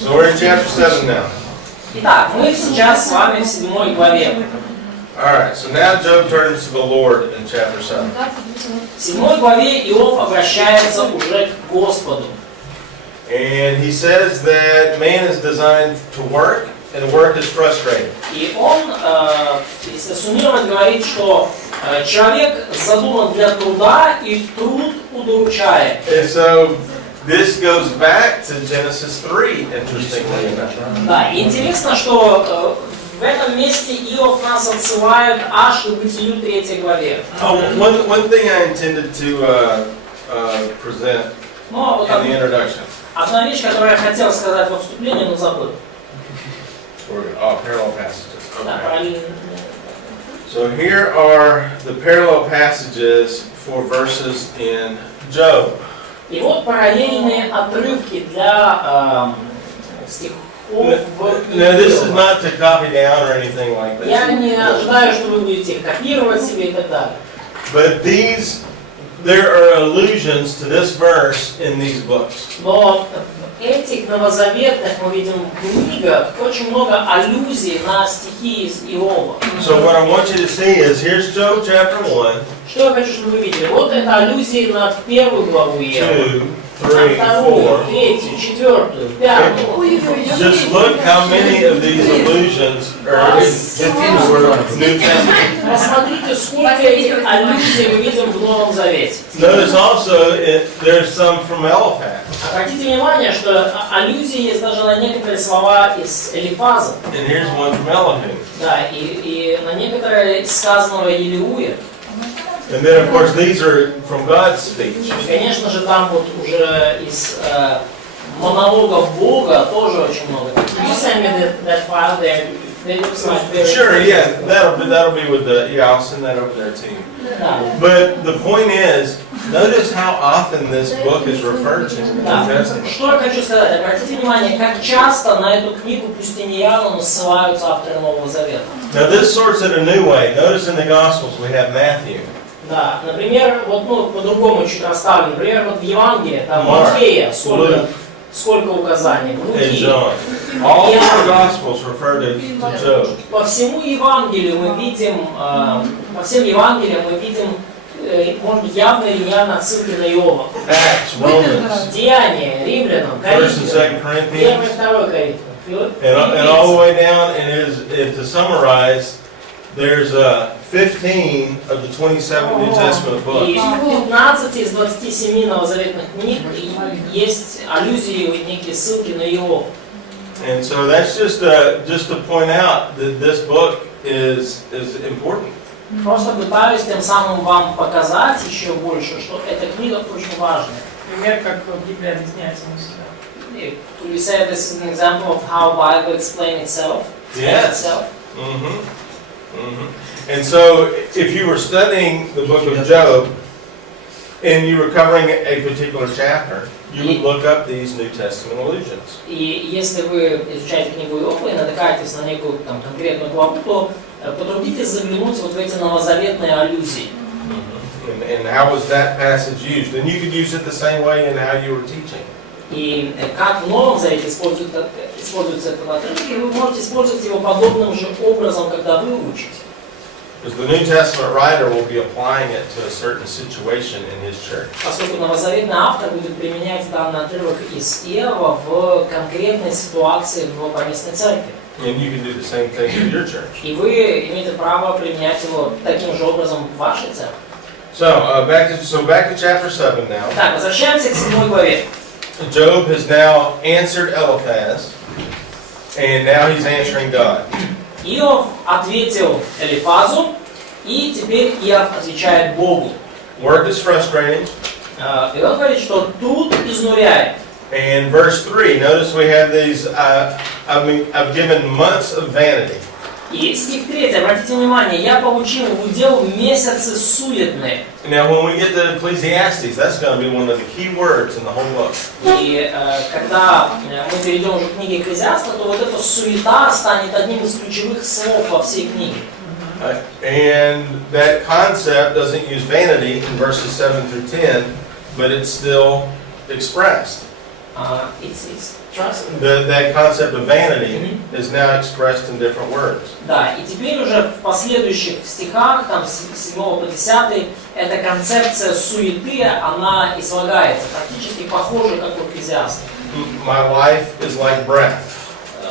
So we're in chapter 7 now. Итак, мы сейчас с вами в 7 главе. Alright, so now Job turns to the Lord in chapter 7. В 7 главе Иов обращается уже к Господу. And he says that man is designed to work, and work is frustrating. И он, если суммировать, говорит, что человек задуман для труда, и труд удручает. And so this goes back to Genesis 3, interestingly enough. Да, и интересно, что в этом месте Иов нас отсылает аж к Бытию 3 главе. One thing I intended to present in the introduction. Одна вещь, которую я хотел сказать во вступлении, но забыл. Parallel passages. Okay. So here are the parallel passages for verses in Job. И вот параллельные отрывки для стихов в Now this is not to copy down or anything like this. Я не ожидаю, что вы будете их копировать себе и так далее. But there are allusions to this verse in these books. Но этих новозаветных мы видим в книгах очень много аллюзий на стихи из Иова. So what I want you to see is here's Job chapter 1. Что я хочу, чтобы вы видели? Вот это аллюзии на первую главу Иова. 2, 3, 4. Третью, четвертую, пятую. Just look how many of these allusions are in New Testament. Посмотрите, сколько этих аллюзий мы видим в Новом Завете. Notice also there's some from Eliphaz. Обратите внимание, что аллюзии есть даже на некоторые слова из Элифаза. And here's one from Elihu. Да, и на некоторые из сказанного Елеуя. And then of course these are from God's speech. Конечно же, там вот уже из монологов Бога тоже очень много. You send me that file there. Sure, yeah, that'll be with I'll send that over there to you. But the point is, notice how often this book is referred to in the New Testament. Что я хочу сказать? Обратите внимание, как часто на эту книгу, пусть и не явно, но ссылаются авторы Нового Завета. Now this sorts it a new way. Notice in the Gospels we have Matthew. Да, например, вот по-другому чуть расставлен. Например, вот в Евангелии, там Матфея, сколько указаний. All four Gospels refer to Job. По всему Евангелию мы видим, по всем Евангелиям мы видим, может быть, явно или неявно отсылки на Иова. Деяния, Римлянам, Коринфянам, 1 и 2 Коринфянам. And all the way down, and to summarize, there's 15 of the 27 New Testament books. И в 15 из 27 новозаветных книг есть аллюзии, некие ссылки на Иова. And so that's just to point out that this book is important. Просто пытаюсь тем самым вам показать еще больше, что эта книга очень важная. Пример, как Библия объясняет саму себя. Could we say this is an example of how Bible explains itself? Yes. And so, if you were studying the book of Job and you were covering a particular chapter, you would look up these New Testament allusions. И если вы изучаете книгу Иова и натыкаетесь на некую там конкретную главу, то потрудитесь заглянуть вот в эти новозаветные аллюзии. And how was that passage used? And you could use it the same way in how you were teaching. И как в Новом Завете используется этот отрывок, и вы можете использовать его подобным же образом, когда вы учите. Because the New Testament writer will be applying it to a certain situation in his church. Поскольку новозаветный автор будет применять данный отрывок из Иова в конкретной ситуации в поместной церкви. And you can do the same thing in your church. И вы имеете право применять его таким же образом в вашей церкви. So back to chapter 7 now. Так, возвращаемся к 7 главе. Job has now answered Eliphaz, and now he's answering God. Иов ответил Элифазу, и теперь Иов отвечает Богу. Work is frustrating. И он говорит, что труд изнуряет. And verse 3, notice we have these, I've given months of vanity. И стих 3, обратите внимание, я получил в удел месяцы суетные. Now when we get to Ecclesiastes, that's going to be one of the key words in the whole book. И когда мы перейдем уже к книге Экклезиаста, то вот эта суета станет одним из ключевых слов во всей книге. And that concept doesn't use vanity in verses 7 through 10, but it's still expressed. It's trust. That concept of vanity is now expressed in different words. Да, и теперь уже в последующих стихах, там с 7 по 10, эта концепция суеты, она излагается, практически похоже, как у Экклезиаста. My life is like breath.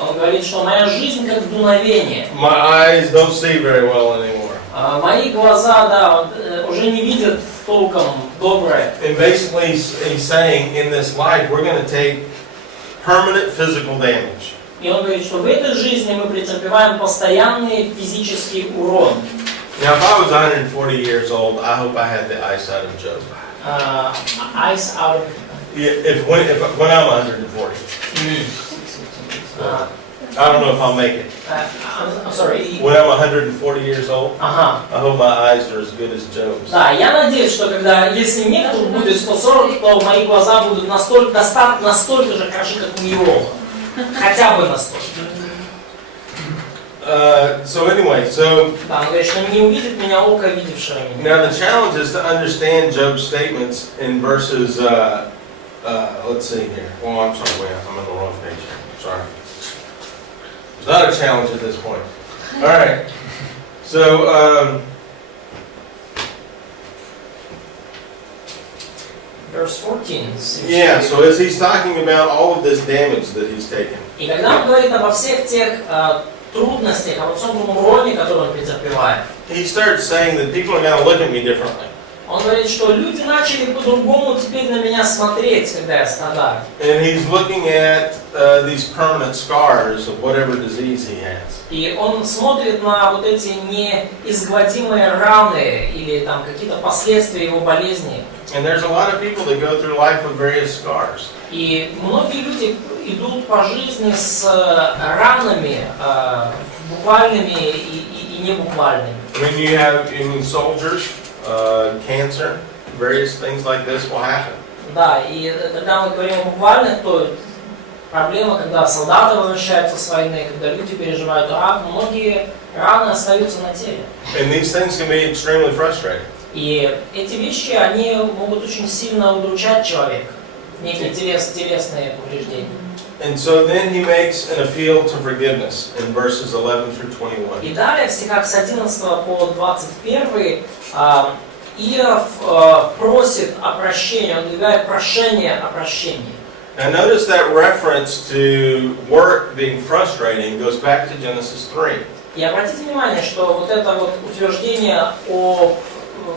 Он говорит, что моя жизнь как дуновение. My eyes don't see very well anymore. Мои глаза, да, уже не видят толком доброе. And basically he's saying in this life we're going to take permanent physical damage. И он говорит, что в этой жизни мы претерпеваем постоянный физический урон. Now if I was 140 years old, I hope I had the eyesight of Job. Eyes out. If when I'm 140. I don't know if I'll make it. I'm sorry. When I'm 140 years old, Ага. I hope my eyes are as good as Job's. Да, я надеюсь, что если мне тут будет 140, то мои глаза будут настолько же хороши, как у него. Хотя бы настолько. So anyway, so Да, он говорит, что не увидит меня око, видевшее меня. now the challenge is to understand Job's statements in verses. Let's see here. Oh, I'm sorry, I'm on the wrong page here. Sorry. It's not a challenge at this point. All right. So. Verse 14. Yeah, so as he's talking about all of this damage that he's taken. И когда он говорит обо всех тех трудностях, обо всем том уроне, который он претерпевает, He starts saying that people are going to look at me differently. он говорит, что люди начали по-другому теперь на меня смотреть, когда я страдаю. And he's looking at these permanent scars of whatever disease he has. И он смотрит на вот эти неизгладимые раны или там какие-то последствия его болезни. And there's a lot of people that go through life with various scars. И многие люди идут по жизни с ранами, буквальными и небуквальными. When you have soldiers, cancer, various things like this will happen. Да, и когда мы говорим о буквальных, то проблема, когда солдаты возвращаются с войны, когда люди переживают рак, многие раны остаются на теле. And these things can be extremely frustrating. И эти вещи, они могут очень сильно удручать человека, некие телесные повреждения. And so then he makes an appeal to forgiveness in verses 11 through 21. И далее в стихах с 11 по 21 Иов просит о прощении, он выдвигает прошение о прощении. Now notice that reference to work being frustrating goes back to Genesis 3. И обратите внимание, что вот это вот утверждение о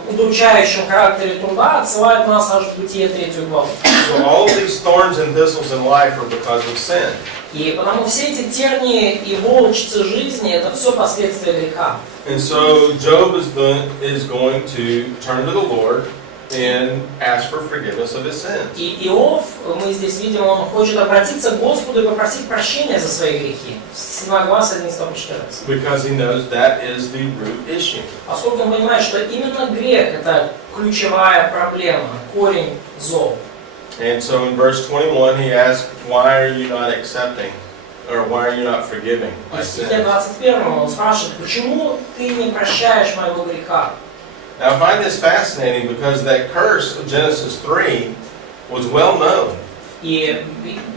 удручающем характере труда отсылает нас аж в Бытие 3 главу. So all of these thorns and thistles in life are because of sin. И потому все эти тернии и волчицы жизни — это все последствия греха. And so Job is going to turn to the Lord and ask for forgiveness of his sins. И Иов, мы здесь видим, он хочет обратиться к Господу и попросить прощения за свои грехи. 7 глава, с 11 по 14. Because he knows that is the root issue. Поскольку он понимает, что именно грех — это ключевая проблема, корень зол. And so in verse 21 he asks, why are you not accepting, or why are you not forgiving И my в стихе sins? 21 он спрашивает, почему ты не прощаешь моего греха? Now I find this fascinating because that curse of Genesis 3 was well known. И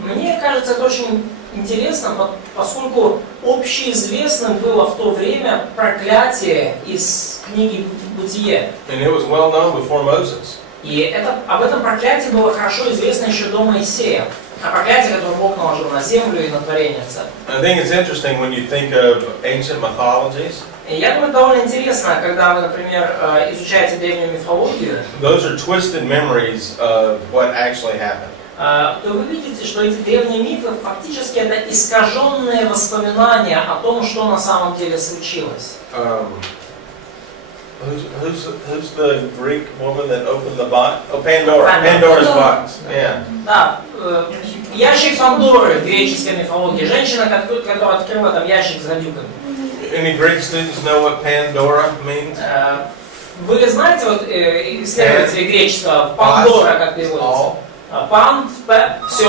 мне кажется, это очень интересно, поскольку общеизвестным было в то время проклятие из книги Бытие. And it was well known before Moses. И об этом проклятии было хорошо известно еще до Моисея. О проклятии, которое Бог наложил на землю и на творение в целом. I think it's interesting when you think of ancient mythologies. И я думаю, довольно интересно, когда вы, например, изучаете древнюю мифологию, Those are twisted memories of what actually happened. то вы видите, что эти древние мифы фактически это искаженные воспоминания о том, что на самом деле случилось. Who's the Greek woman that opened the box? Oh, Pandora. Pandora's box. Yeah. Да, ящик Пандоры в греческой мифологии. Женщина, которая открыла там ящик с гадюками. Any Greek students know what Pandora means? Вы знаете, вот исследователи греческого, Пандора как переводится? Пан, все.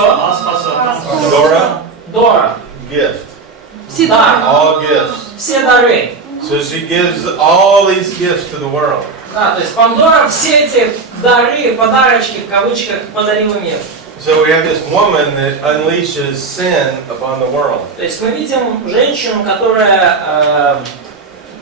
Dora? Дора. Gift. Да. All gifts. Все дары. So she gives all these gifts to the world. Да, то есть Пандора все эти дары, подарочки, в кавычках, подарила мир. So we have this woman that unleashes sin upon the world. То есть мы видим женщину, которая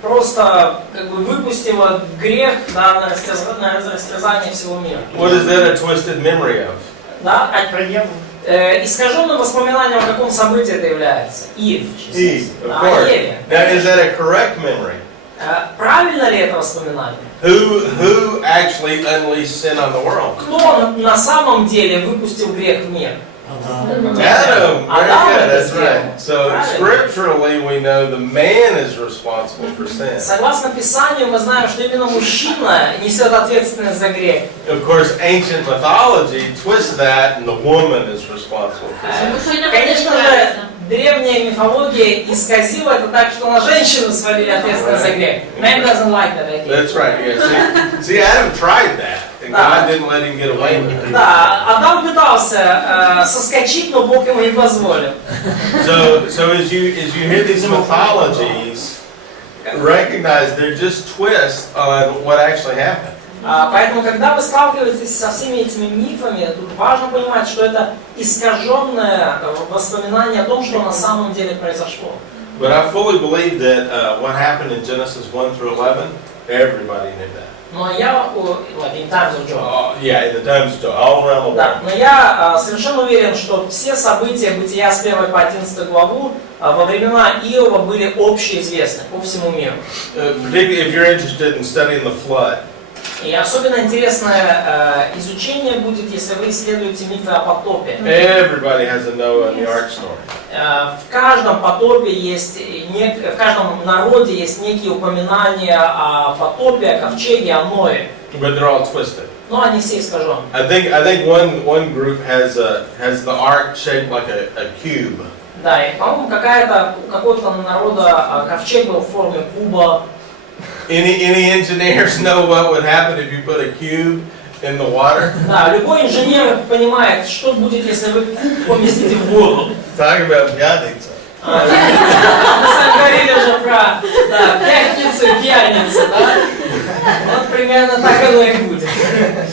просто как бы выпустила грех, да, на растерзание всего мира. What is that a twisted memory of? Да? Про Еву. Искаженным воспоминанием о каком событии это является? Eve, of О course. Еве. Now, is that a correct memory? Правильно ли это воспоминание? Who actually unleashed sin on the world? Кто на самом деле выпустил грех в мир? Adam. Very good. That's right. So scripturally, we know the man is responsible for sin. Согласно Писанию, мы знаем, что именно мужчина несет ответственность за грех. Of course, ancient mythology twists that, and the woman is responsible for sin. Конечно же, древняя мифология исказила это так, что на женщину свалили ответственность за грех. Man doesn't like that idea. That's right. Yeah. See, Adam tried that, and God didn't let him get away with it. Да, Адам пытался соскочить, но Бог ему не позволил. So as you hear these mythologies, recognize they're just twists on what actually happened. Поэтому, когда вы сталкиваетесь со всеми этими мифами, тут важно понимать, что это искаженное воспоминание о том, что на самом деле произошло. But I fully believe that what happened in Genesis 1 through 11, everybody knew that. Но я, like in times of Job. Yeah, in the times of Job, all around the Да, world. но я совершенно уверен, что все события Бытия с 1 по 11 главу во времена Иова были общеизвестны по всему миру. Particularly if you're interested in studying the flood. И особенно интересное изучение будет, если вы исследуете мифы о потопе. Everybody has a Noah and the ark story. В каждом потопе есть, в каждом народе есть некие упоминания о потопе, о ковчеге, о Ное. But they're all twisted. Но они все искажены. I think one group has the ark shaped like a cube. Да, и, по-моему, какого-то народа ковчег был в форме куба. Any engineers know what would happen if you put a cube in the water? Да, любой инженер понимает, что будет, если вы куб поместите в воду. Talk about пьяница. Мы с вами говорили уже про пятницу и пьяницу, да? Вот примерно так оно и будет.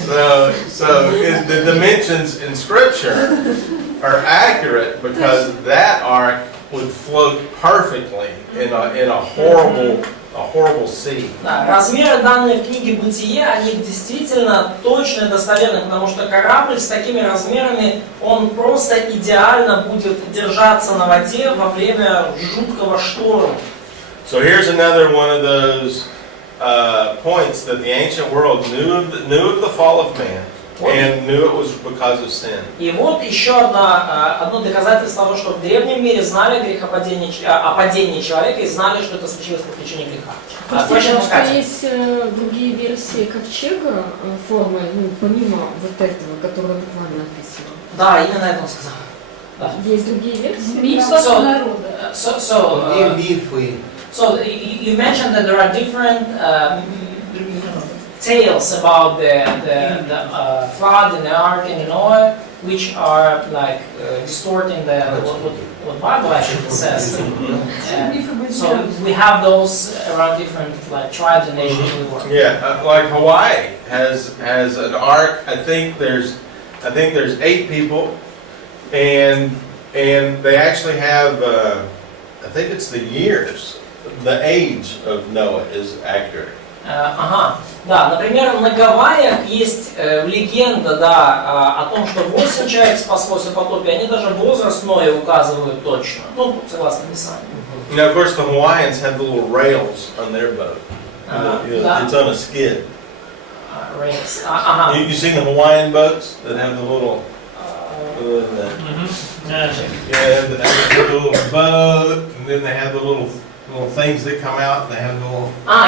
So the dimensions in Scripture are accurate because that ark would float perfectly in a horrible sea. Да, размеры, данные в книге «Бытие», они действительно точны и достоверны, потому что корабль с такими размерами, он просто идеально будет держаться на воде во время жуткого шторма. So here's another one of those points that the ancient world knew of the fall of man and knew it was because of sin. И вот еще одно доказательство того, что в древнем мире знали о падении человека и знали, что это случилось по причине греха. Слышно, что есть другие версии ковчега формы, помимо вот этого, которое буквально описано. Да, именно это он сказал. Да. Есть другие версии? Мифы. So you mentioned that there are different tales about the flood and the ark and Noah, which are like distorting what Bible actually says. So we have those around different like tribes and nations in the world. Yeah, like Hawaii has an ark. I think there's 8 people, and they actually have I think it's the years. The age of Noah is accurate. Да, например, на Гавайях есть легенда, да, о том, что 8 человек спаслось в потопе, они даже возраст Ноя указывают точно, ну, согласно Писанию. Now, of course, the Hawaiians have the little rails on their boat. It's on a skid. Rails. You seen the Hawaiian boats that have the little... Yeah, they have the little boat, and then they have the little things that come out, and they have the little... Да,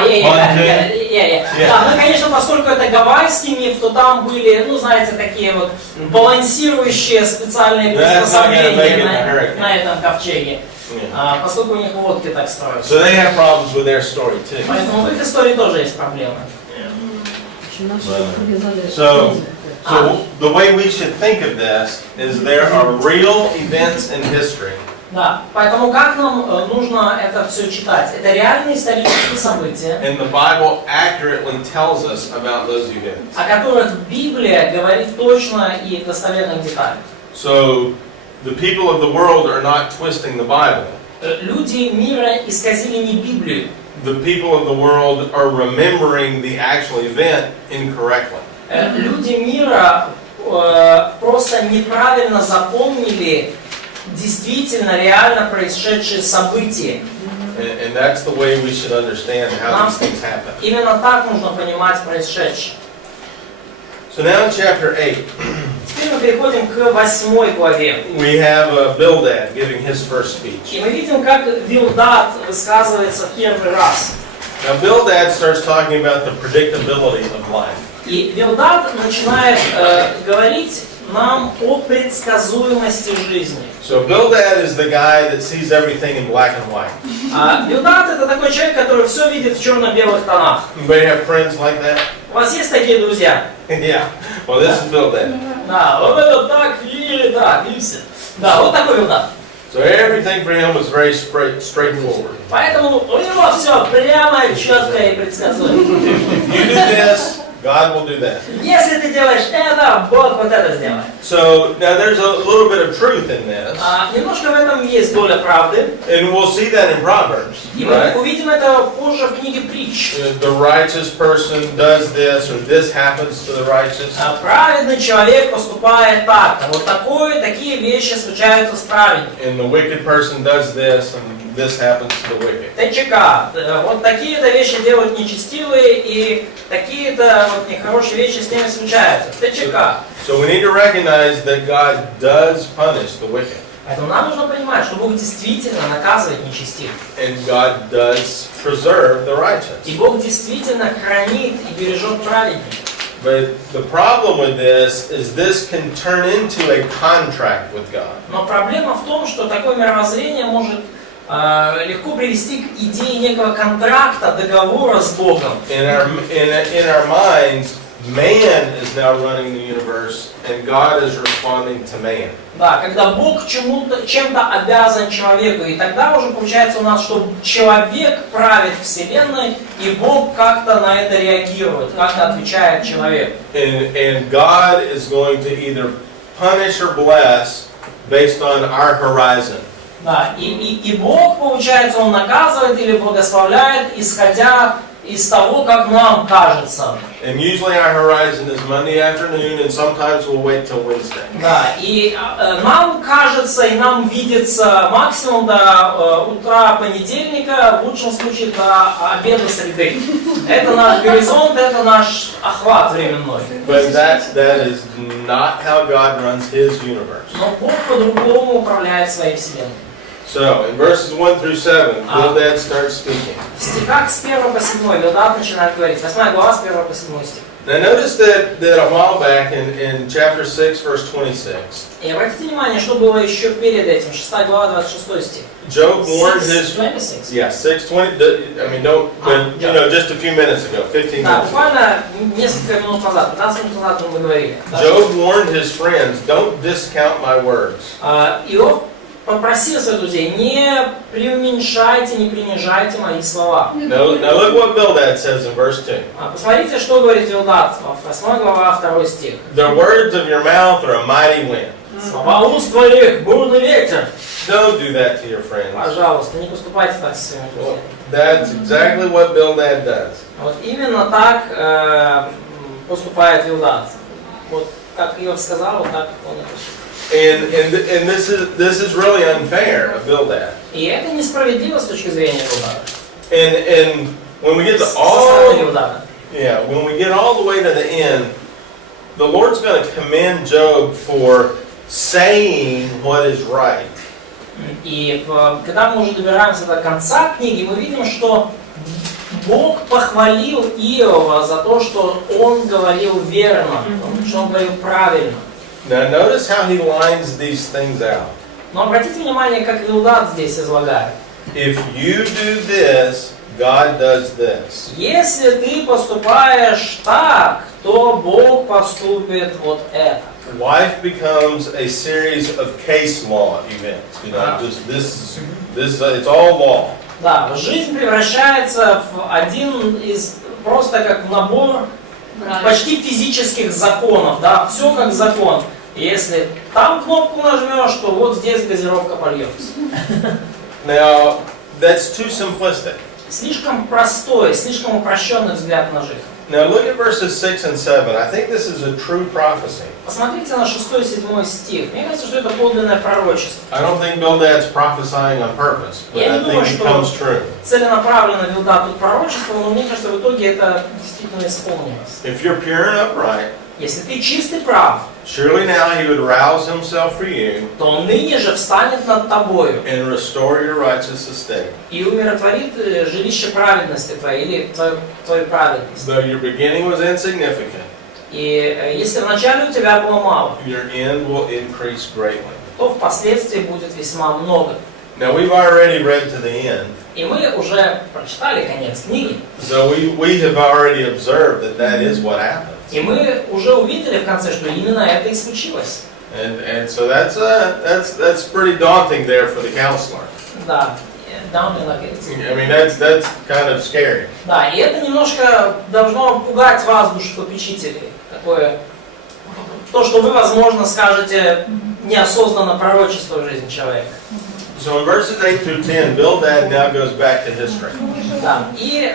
ну, конечно, поскольку это гавайский миф, то там были, ну, знаете, такие вот балансирующие специальные приспособления на этом ковчеге. Поскольку у них лодки так строятся. So they have problems with their story too. Поэтому в их истории тоже есть проблемы. So the way we should think of this is there are real events in history Да, поэтому как нам нужно это все читать? Это реальные исторические события, And the Bible accurately tells us about those events. о которых Библия говорит точно и в достоверных деталях. So the people of the world are not twisting the Bible. Люди мира исказили не Библию. The people of the world are remembering the actual event incorrectly. Люди мира просто неправильно запомнили действительно реально происшедшие события. And that's the way we should understand how these things happen. Именно так нужно понимать происшедшее. So now in chapter 8, Теперь мы переходим к 8 главе. we have Bildad giving his first speech. И мы видим, как Билдад высказывается в первый раз. Now Bildad starts talking about the predictability of life. И Билдад начинает говорить нам о предсказуемости жизни. So Bildad is the guy that sees everything in black and white. Билдад это такой человек, который все видит в черно-белых тонах. Anybody have friends like that? У вас есть такие друзья? Yeah. Well, this is Bildad. Да, вот это так или так, видите? Да, вот такой Билдад. So everything for him was very straightforward. Поэтому у него все прямо, четко и предсказуемо. If you do this, God will do that. Если ты делаешь это, Бог вот это сделает. So now there's a little bit of truth in this, Немножко в этом есть доля правды. and we'll see that in Proverbs, И мы right? увидим это позже в книге Притч. The righteous person does this, or this happens to the righteous. Праведный человек поступает так. Вот такие вещи случаются с праведником. And the wicked person does this, and this happens to the wicked. ТЧК. Вот такие-то вещи делают нечестивые, и такие-то вот нехорошие вещи с ними случаются. ТЧК. So we need to recognize that God does punish the wicked, Поэтому нам нужно понимать, что Бог действительно наказывает нечестивых. and God does preserve the righteous. И Бог действительно хранит и бережет праведников. But the problem with this can turn into a contract with God. Но проблема в том, что такое мировоззрение может легко привести к идее некого контракта, договора с Богом. In our minds, man is now running the universe, and God is responding to man. Да, когда Бог чем-то обязан человеку, и тогда уже получается у нас, что человек правит Вселенной, и Бог как-то на это реагирует, как-то отвечает человеку. And God is going to either punish or bless based on our horizon. Да, и Бог, получается, Он наказывает или благословляет, исходя из того, как нам кажется. And usually our horizon is Monday afternoon, and sometimes we'll wait till Wednesday. Да, и нам кажется, и нам видится максимум до утра понедельника, в лучшем случае до обеда среды. Это наш горизонт, это наш охват временной. But that is not how God runs His universe. Но Бог по-другому управляет своей вселенной. So, in verses 1 through 7, Bildad starts speaking. В стихах с 1 по 7 Билдад начинает говорить. 8 глава с 1 по 7 стих. Now notice that a while back in chapter 6, verse 26, И обратите внимание, что было еще перед этим. 6 глава, 26 стих. Job warned his... 26. Yeah, 6:20. I mean, don't, but, you know, just a few minutes ago, 15 Да, minutes ago. буквально несколько минут назад, 15 минут назад мы говорили. Job warned his friends, don't discount my words. Иов попросил своих друзей, не преуменьшайте, не принижайте мои слова. Now look what Bildad says in verse 2. Посмотрите, что говорит Билдад, 8 глава, 2 стих. The words of your mouth are a mighty wind. Слова уст твоих, бурный ветер. Don't do that to your friends. Пожалуйста, не поступайте так со своими друзьями. That's exactly what Bildad does. Вот именно так поступает Билдад. Вот как Иов сказал, вот так он и поступает. And this is really unfair of Bildad. И это несправедливо с точки зрения Билдада. And when we get to when we get all the way to the end, the Lord's going to commend Job for saying what is right. И когда мы уже добираемся до конца книги, мы видим, что Бог похвалил Иова за то, что он говорил верно, что он говорил правильно. Now notice how he lines these things out. Но обратите внимание, как Билдад здесь излагает. If you do this, God does this. Если ты поступаешь так, то Бог поступит вот это. Life becomes a series of case law events. You know, just this, it's all law. Да, жизнь превращается в один из, просто как набор почти физических законов, да, все как закон. Если там кнопку нажмешь, то вот здесь газировка польется. Now, that's too simplistic. Слишком простой, слишком упрощенный взгляд на жизнь. Now look at verses 6 and 7. I think this is a true prophecy. Посмотрите на 6-7 стих. Мне кажется, что это подлинное пророчество. I don't think Bildad's prophesying on purpose, but I think it comes true. Целенаправленно Билдад тут пророчество, но мне кажется, в итоге это действительно исполнилось. If you're pure and upright, Если ты чистый прав, surely now he would rouse himself for you то ныне же встанет над тобою and restore your righteous estate. и умиротворит жилище праведности твоей, или твою праведность. Though your beginning was insignificant, И если вначале у тебя было мало, your end will increase greatly. то впоследствии будет весьма много. Now we've already read to the end, И мы уже прочитали конец книги. so we have already observed that is what happens. И мы уже увидели в конце, что именно это и случилось. And so that's pretty daunting there for the counselor. Да, daunting like it's. I mean that's kind of scary. Да, и это немножко должно пугать вас, душепопечителей. Такое, то, что вы, возможно, скажете неосознанно пророчество в жизни человека. So in verses 8 through 10, Bildad now goes back to history. Да. И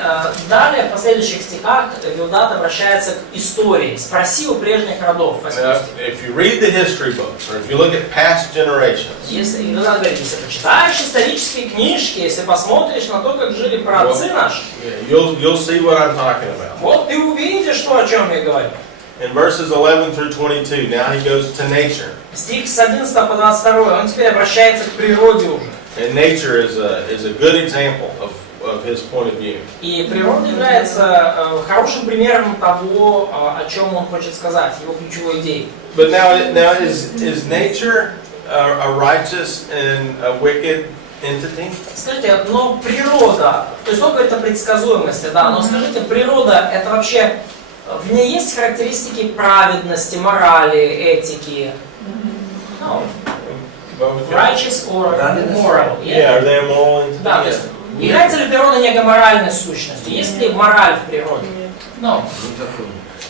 далее, в последующих стихах, Билдад обращается к истории. «Спроси у прежних родов». Now, if you read the history books, or if you look at past generations, Если Билдад говорит, если почитаешь исторические книжки, если посмотришь на то, как жили праотцы наши, you'll see what I'm talking about. вот ты увидишь то, о чем я говорю. In verses 11 through 22, now he goes to nature. Стих с 11 по 22, он теперь обращается к природе уже. And nature is a good example of his point of view. И природа является хорошим примером того, о чем он хочет сказать, его ключевой идеей. But now is nature a righteous and a wicked entity? Скажите, но природа, то есть он говорит о предсказуемости, да, но скажите, природа это вообще, в ней есть характеристики праведности, морали, этики? No. Righteous or moral? Yeah, are they a moral entity? Да, то есть является ли природа некой моральной сущностью? Есть ли мораль в природе? No.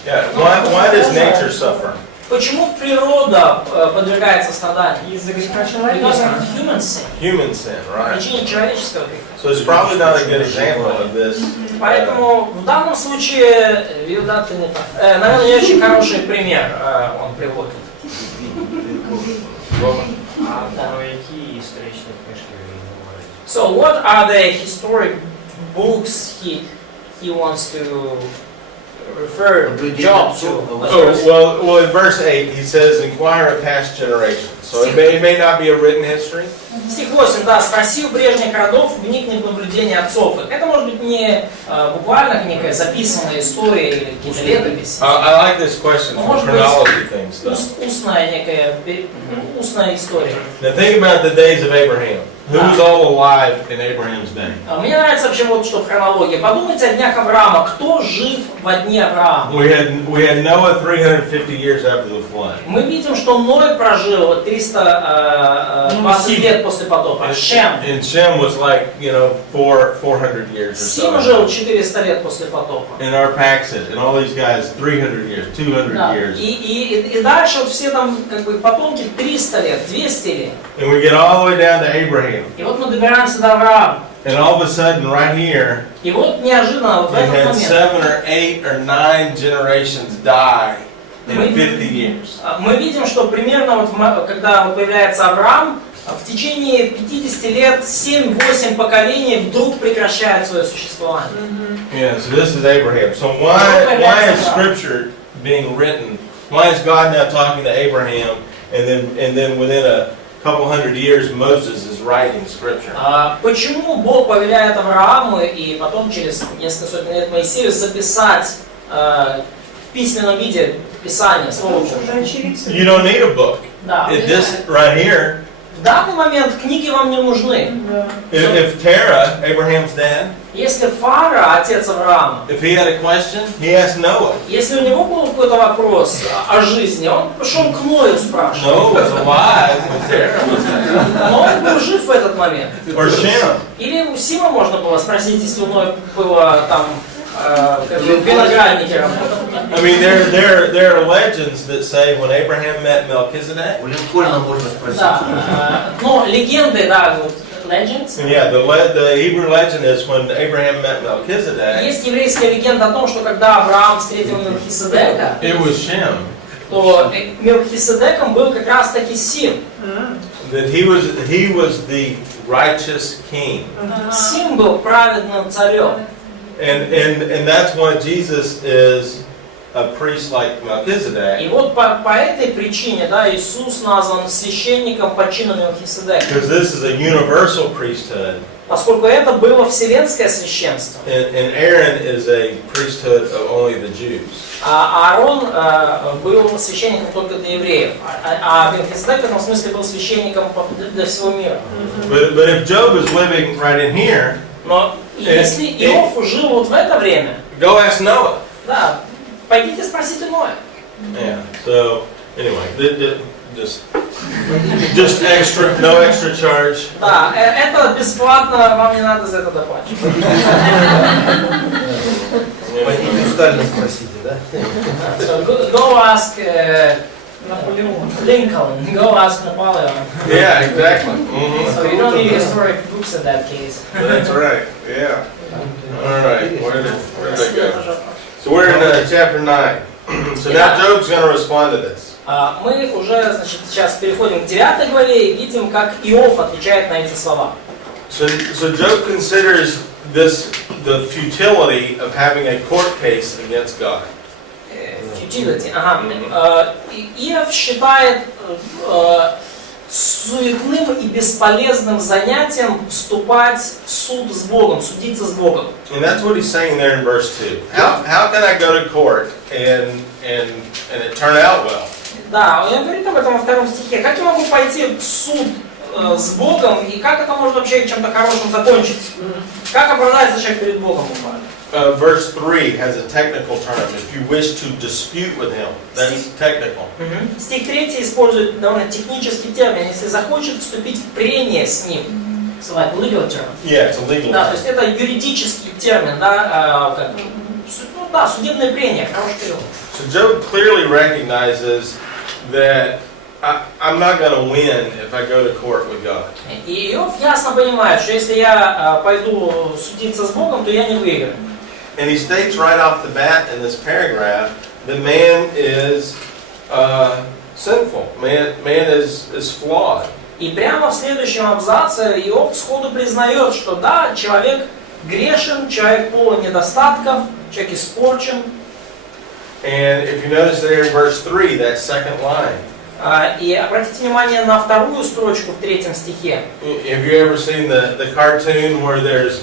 Yeah. Why does nature suffer? Почему природа подвергается страданию? Из-за греха Because человека. of human sin. Human sin, По right? причине человеческого греха. So it's probably not a good example of this. Поэтому в данном случае Билдад не так. Наверное, не очень хороший пример он приводит. Які історичні книжки він говорить? So what are the historic books he wants to refer Job to? Well, in verse 8 he says, "Inquire of past generations." So it may not be a written history. Стих 8, да, спроси у прежних родов, вникни в наблюдения отцов. Это может быть не буквально некая записанная история или какие-то летописи. I like this question for chronology things. Устная некая, устная история. Now think about the days of Abraham. Who was all alive in Abraham's day? Мне нравится вообще вот что в хронологии. Подумайте о днях Авраама. Кто жив во дни Авраама? We had Noah 350 years after the flood. Мы видим, что Ной прожил 320 лет после потопа. Шем. And Shem was like, 400 years or Сим so. жил 400 лет после потопа. And our Paxton, and all these guys, 300 years, 200 Да. years. И дальше вот все там как бы потомки 300 лет, 200 лет. And we get all the way down to Abraham. И вот мы добираемся до Авраама. And all of a sudden, right here, И вот неожиданно вот в we этот had момент 7 or 8 or 9 generations die in 50 years. мы видим, что примерно вот когда вот появляется Авраам, в течение 50 лет 7-8 поколений вдруг прекращают свое существование. Yeah, so this is Abraham. So why is Scripture being written? Why is God now talking to Abraham, and then within a couple hundred years Moses is writing Scripture? Почему Бог повеляет Аврааму и потом через несколько сотен лет Моисею записать в письменном виде Писание, Слово Божье? You don't need a book. Да. This right here В данный момент книги вам не нужны. Да. If Terah, Abraham's dad, Если Фара, отец Авраама, if he had a question, he asked Noah. если у него был какой-то вопрос о жизни, он пошел к Ною спрашивать. Noah was alive when Terah was there. Но он был жив в этот момент. Or Shem. Или у Сима можно было спросить, если у Ноя было там виноградники работали. I mean, there are legends that say when Abraham met Melchizedek. У Линкольна можно спросить. Да, но легенды, да, вот, legends. Yeah, the Hebrew legend is when Abraham met Melchizedek. Есть еврейская легенда о том, что когда Авраам встретил Мелхиседека, It was Shem. то Мелхиседеком был как раз таки Сим. That he was the righteous king. Сим был праведным царем. And that's why Jesus is a priest like Melchizedek. И вот по этой причине, да, Иисус назван священником по чину Мелхиседека. Because this is a universal priesthood. Поскольку это было вселенское священство. And Aaron is a priesthood of only the Jews. А Аарон был священником только для евреев. А Мелхиседек в этом смысле был священником для всего мира. But if Job is living right in here, Но если Иов жил вот в это время, go ask Noah. да, пойдите спросите Ноя. Yeah. So anyway, just extra, no extra charge. Да, это бесплатно, вам не надо за это доплачивать. Пойдите у Сталина спросите, да? So go ask Наполеон. Lincoln, go ask Napoleon. Yeah, exactly. Mm-hmm. So you don't need historic books in that case. That's right. Yeah. All right. Where did they go? So we're in chapter 9. So now Job's going to respond to this. Мы уже, значит, сейчас переходим к 9 главе и видим, как Иов отвечает на эти слова. So Job considers this the futility of having a court case against God. Futility. Ага. Иов считает суетным и бесполезным занятием вступать в суд с Богом, судиться с Богом. And that's what he's saying there in verse 2. How can I go to court and it turn out well? Да, он говорит об этом во 2 стихе. Как я могу пойти в суд с Богом, и как это может вообще чем-то хорошим закончиться? Как оправдается человек перед Богом буквально? Verse 3 has a technical term. If you wish to dispute with him, that's technical. Стих 3 использует довольно технический термин. Если захочет вступить в прение с ним. So like legal term. Yeah, it's a legal Да, term. то есть это юридический термин, да, как, ну да, судебное прение, хороший перевод. So Job clearly recognizes that I'm not going to win if I go to court with God. И Иов ясно понимает, что если я пойду судиться с Богом, то я не выиграю. And he states right off the bat in this paragraph, the man is sinful. Man is flawed. И прямо в следующем абзаце Иов сходу признает, что да, человек грешен, человек полон недостатков, человек испорчен. And if you notice there in verse 3, that second line. И обратите внимание на вторую строчку в 3 стихе. Have you ever seen the cartoon where there's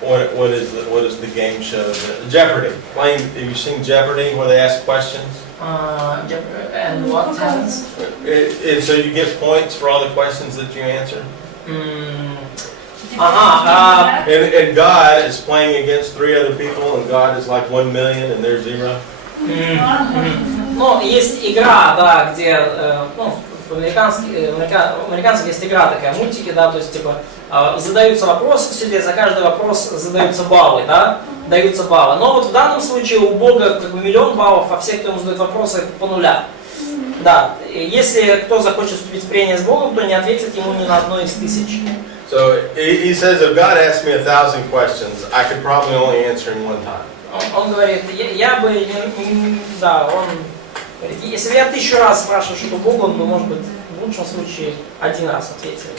what is the game show? Jeopardy. Playing. Have you seen Jeopardy where they ask questions? And what happens? So you get points for all the questions that you answer. And God is playing against 3 other people, and God is like 1 million, and they're 0. Ну, есть игра, да, где, ну, в американцах есть игра такая, мультики, да, то есть, типа, задаются вопросы, все, за каждый вопрос задаются баллы, да, даются баллы. Но вот в данном случае у Бога как бы 1 000 000 баллов, а все, кто ему задает вопросы, по 0. Да, и если кто захочет вступить в прение с Богом, то не ответит ему ни на одно из 1000. So he says, if God asked me 1,000 questions, I could probably only answer in one time. Он говорит, я бы, да, он говорит, если я 1000 раз спрашиваю что-то Бога, он бы, может быть, в лучшем случае 1 раз ответил.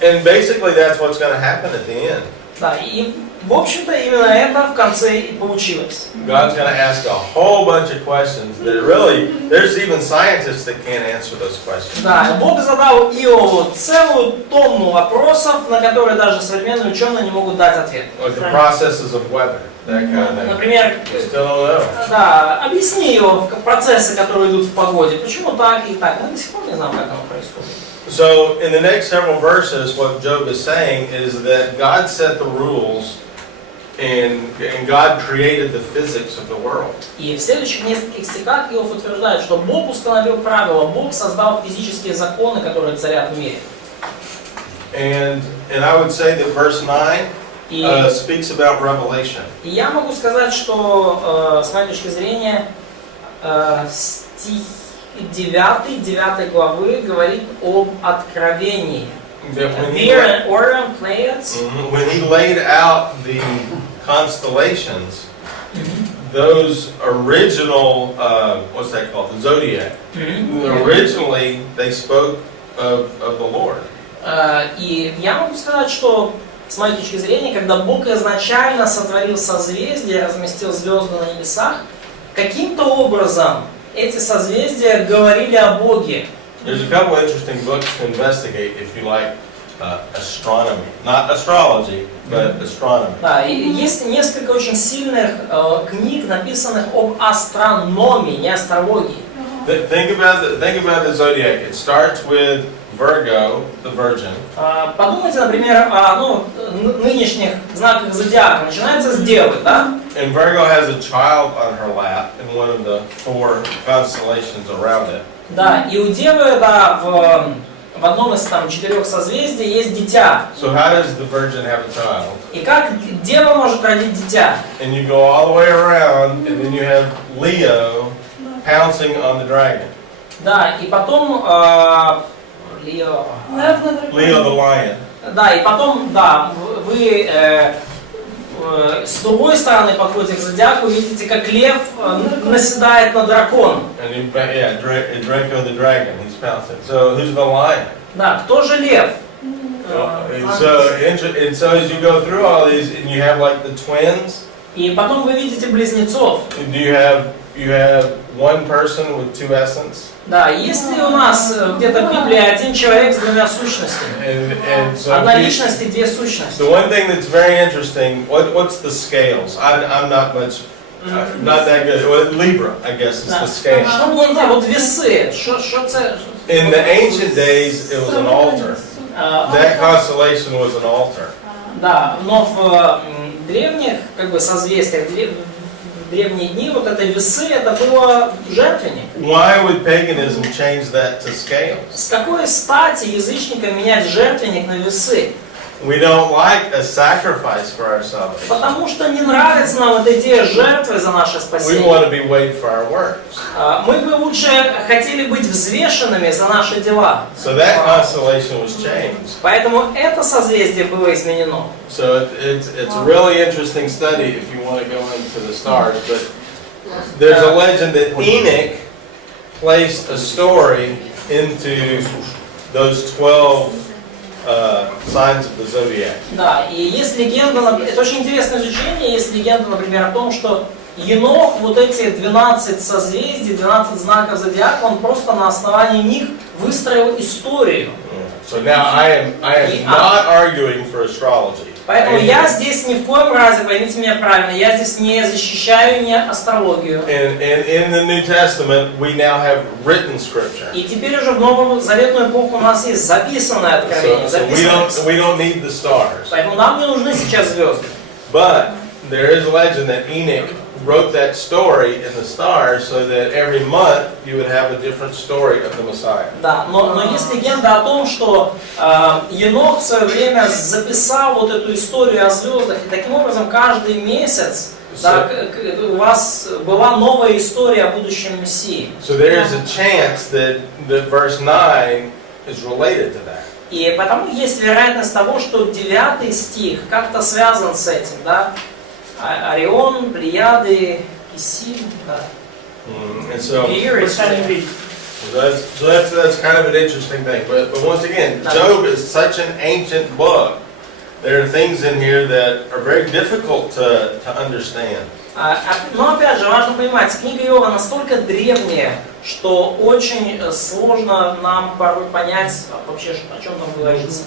And basically that's what's going to happen at the end. Да, и в общем-то именно это в конце и получилось. God's going to ask a whole bunch of questions that really, there's even scientists that can't answer those questions. Да, Бог задал Иову целую тонну вопросов, на которые даже современные ученые не могут дать ответ. Like the processes of weather. that kind of thing. Например, Still don't know. да, объясни его процессы, которые идут в погоде. Почему так и так? Мы до сих пор не знаем, как оно происходит. So in the next several verses, what Job is saying is that God set the rules and God created the physics of the world. И в следующих нескольких стихах Иов утверждает, что Бог установил правила, Бог создал физические законы, которые царят в мире. And I would say that verse 9 И, speaks about revelation. и я могу сказать, что с моей точки зрения стих 9 главы говорит об откровении. Beer and Orion Pleiades. When he laid out the constellations, those original, what's that called? The zodiac. Originally, they spoke of the Lord. И я могу сказать, что с моей точки зрения, когда Бог изначально сотворил созвездия, разместил звезды на небесах, каким-то образом эти созвездия говорили о Боге. There's a couple interesting books to investigate if you like astronomy. Not astrology, but astronomy. Да, и есть несколько очень сильных книг, написанных об астрономии, не астрологии. Think about the zodiac. It starts with Virgo, the Virgin. Подумайте, например, о нынешних знаках зодиака. Начинается с Девы, да? And Virgo has a child on her lap in one of the 4 constellations around it. Да, и у Девы, да, в одном из 4 созвездий есть дитя. So how does the Virgin have a child? И как Дева может родить дитя? And you go all the way around, and then you have Leo pouncing on the dragon. Да, и потом Лео. Leo the lion. Да, и потом, да, вы с другой стороны подходите к зодиаку, видите, как лев наседает на дракона. And you, Draco the dragon, he's pouncing. So who's the lion? Да, кто же лев? And so as you go through all these, and you have like the twins. И потом вы видите близнецов. Do you have one person with 2 essence? Да, есть ли у нас где-то в Библии один человек с 2 сущностями? And so Одна личность и 2 сущности. the one thing that's very interesting, what's the scales? I'm not much, not that good. Well, Libra, I guess, is the scale. Що буде вот веси? Що це? In the ancient days, it was an altar. That constellation was an altar. Да, но в древних, как бы, созвездиях, в древние дни, вот это весы, это было жертвенник. Why would paganism change that to scales? С какой стати язычникам менять жертвенник на весы? We don't like a sacrifice for our salvation. Потому что не нравится нам эта идея жертвы за наше We спасение. want to be weighed for our works. Мы бы лучше хотели быть взвешенными за наши дела. So that constellation was changed. Поэтому это созвездие было изменено. So it's a really interesting study if you want to go into the stars. But there's a legend that Enoch placed a story into those 12 signs of the zodiac. Да, и есть легенда, это очень интересное изучение, есть легенда, например, о том, что Енох вот эти 12 созвездий, 12 знаков зодиака, он просто на основании них выстроил историю. So now I am not arguing for astrology. Поэтому я здесь ни в коем разе, поймите меня правильно, я здесь не защищаю не астрологию. And in the New Testament, we now have written scripture. И теперь уже в Новую Заветную эпоху у нас есть записанное откровение, So we don't need the stars. Поэтому нам не нужны сейчас звезды. But there is a legend that Enoch wrote that story in the stars so that every month you would have a different story of the Messiah. Да, но есть легенда о том, что Енох в свое время записал вот эту историю о звездах, и таким образом каждый месяц да, у вас была новая история о будущем Мессии. So there is a chance that verse 9 is related to that. И потому есть вероятность того, что 9 стих как-то связан с этим, да? Орион, Плеяды, Кисиль, да. And so that's kind of an interesting thing. But once again, Job is such an ancient book. There are things in here that are very difficult to understand. Но опять же, важно понимать, книга Иова настолько древняя, что очень сложно нам порой понять вообще, о чем там говорится.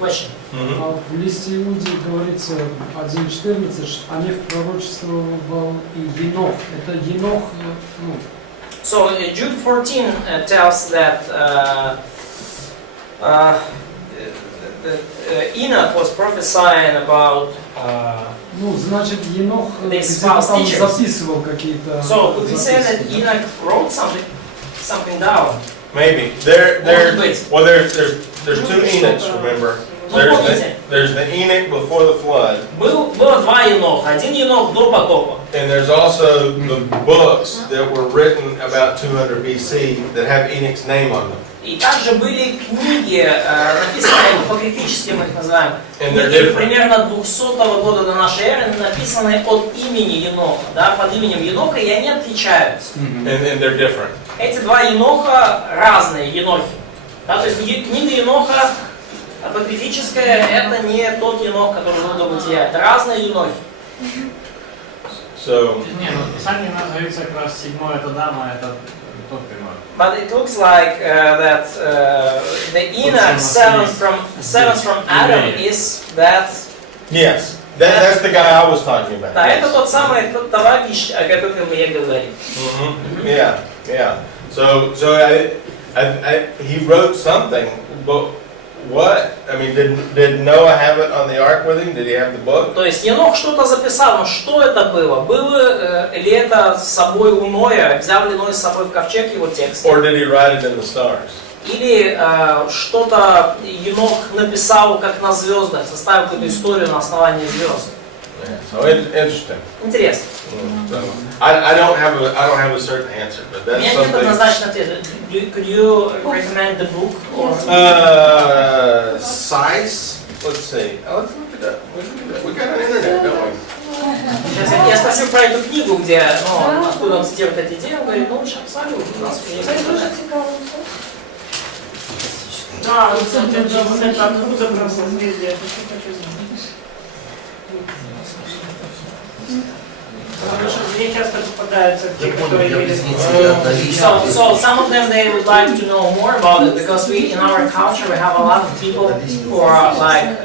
Question. А в листе Иуде говорится 1.14, о них пророчествовал и Енох. Это Енох, ну, So Jude 14 tells that Enoch was prophesying about. ну, значит, Енох This где-то false там teachers. записывал какие-то... So would we say that записки. Enoch wrote something down? Maybe. Может быть. Well, there's two Enochs, remember? Ну, помните, There's the Enoch before the flood, было два Еноха. Один Енох до потопа. and there's also the books that were written about 200 BC that have Enoch's name on them. И также были книги, написанные апокрифически, мы их называем. And they're Книги different. примерно 200 года до нашей эры, написанные от имени Еноха, да, под именем Еноха, и они отличаются. And they're different. Эти два Еноха разные Енохи. Да, то есть книга Еноха апокрифическая, это не тот Енох, который был до бытия, это разные Енохи. So, Не, ну Писание у нас говорится как раз 7 это дама, это тот пример. But it looks like that the Enoch seventh from Adam is that. yes, that's the guy I was talking about. Да, Yes. это тот самый тот товарищ, о котором я говорил. Yeah, yeah. So he wrote something, but what? I mean, did Noah have it on the ark with him? Did he have the book? То есть Енох что-то записал, но что это было? Было ли это с собой у Ноя, взял ли Ной с собой в ковчег его текст? Or did he write it in the stars? Или что-то Енох написал как на звездах, составил какую-то историю на основании звезд? Yeah, so interesting. Интересно. So, I don't have a certain answer, but У that's меня нет something. однозначного ответа. Could you recommend the book? Or... Size. Let's see. Let's look it up. We got an internet, don't we? Сейчас я спросил про эту книгу, где, ну, откуда он цитирует эти идеи, он говорит, ну, абсолютно, у нас уже есть интернет. Да, это откуда про созвездие, это что хочу знать. Потому что мне часто попадаются те, которые видят. So some of them they would like to know more about it because we in our culture we have a lot of people who are like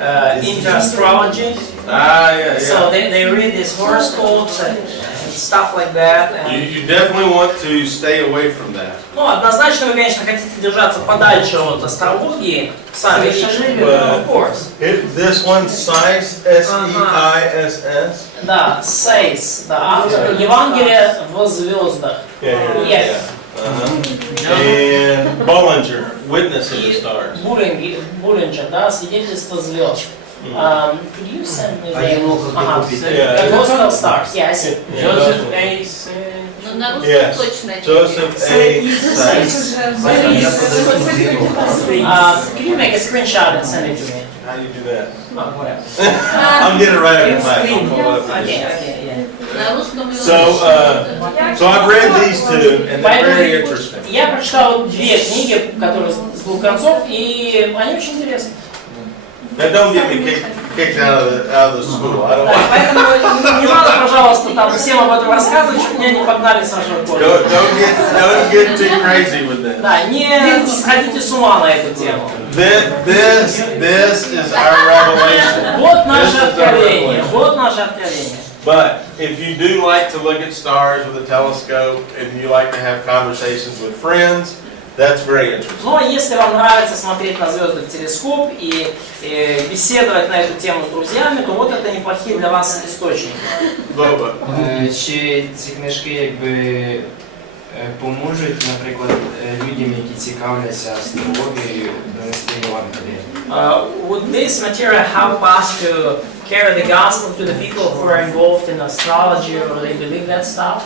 into astrology. Yeah. So they read these horoscopes and stuff like that. And, You definitely want to stay away from that. ну, однозначно вы, конечно, хотите держаться подальше от астрологии, сами лично, of course. This one, Size, S-E-I-S-S. Да, Says, да, автор Евангелия в звездах. Yes. And Bollinger, Witness of the И Stars. Буллинджер, да, свидетельство звезд. Could you send me the Yeah. Gospel Stars? Yeah, I see. Joseph Ace. Ну, на русском Yes. точно нет. Joseph A. Size. Can you make a screenshot and send it to me? How do you do that? Whatever. I'm getting it right up back. I'll pull it up. Okay, yeah. На русском So I've read these two, and they're very interesting. Я прочитал две книги, которые с двух концов, и они очень интересны. Now don't get me kicked out of the school. I don't Да, want. поэтому не надо, пожалуйста, там всем об этом рассказывать, чтобы меня не погнали сразу в колледж. Don't get too crazy with this. Да, не сходите с ума на эту тему. This is our revelation. Вот наше This is our откровение, revelation. вот наше откровение. But if you do like to look at stars with a telescope and you like to have conversations with friends, that's very interesting. Но если вам нравится смотреть на звезды в телескоп и беседовать на эту тему с друзьями, то вот это неплохие для вас источники. Boba. Чи ці книжки якби поможуть, наприклад, людям, які цікавляться астрологією, донести Євангеліє? Would this material help us to carry the gospel to the people who are involved in astrology or they believe that stuff?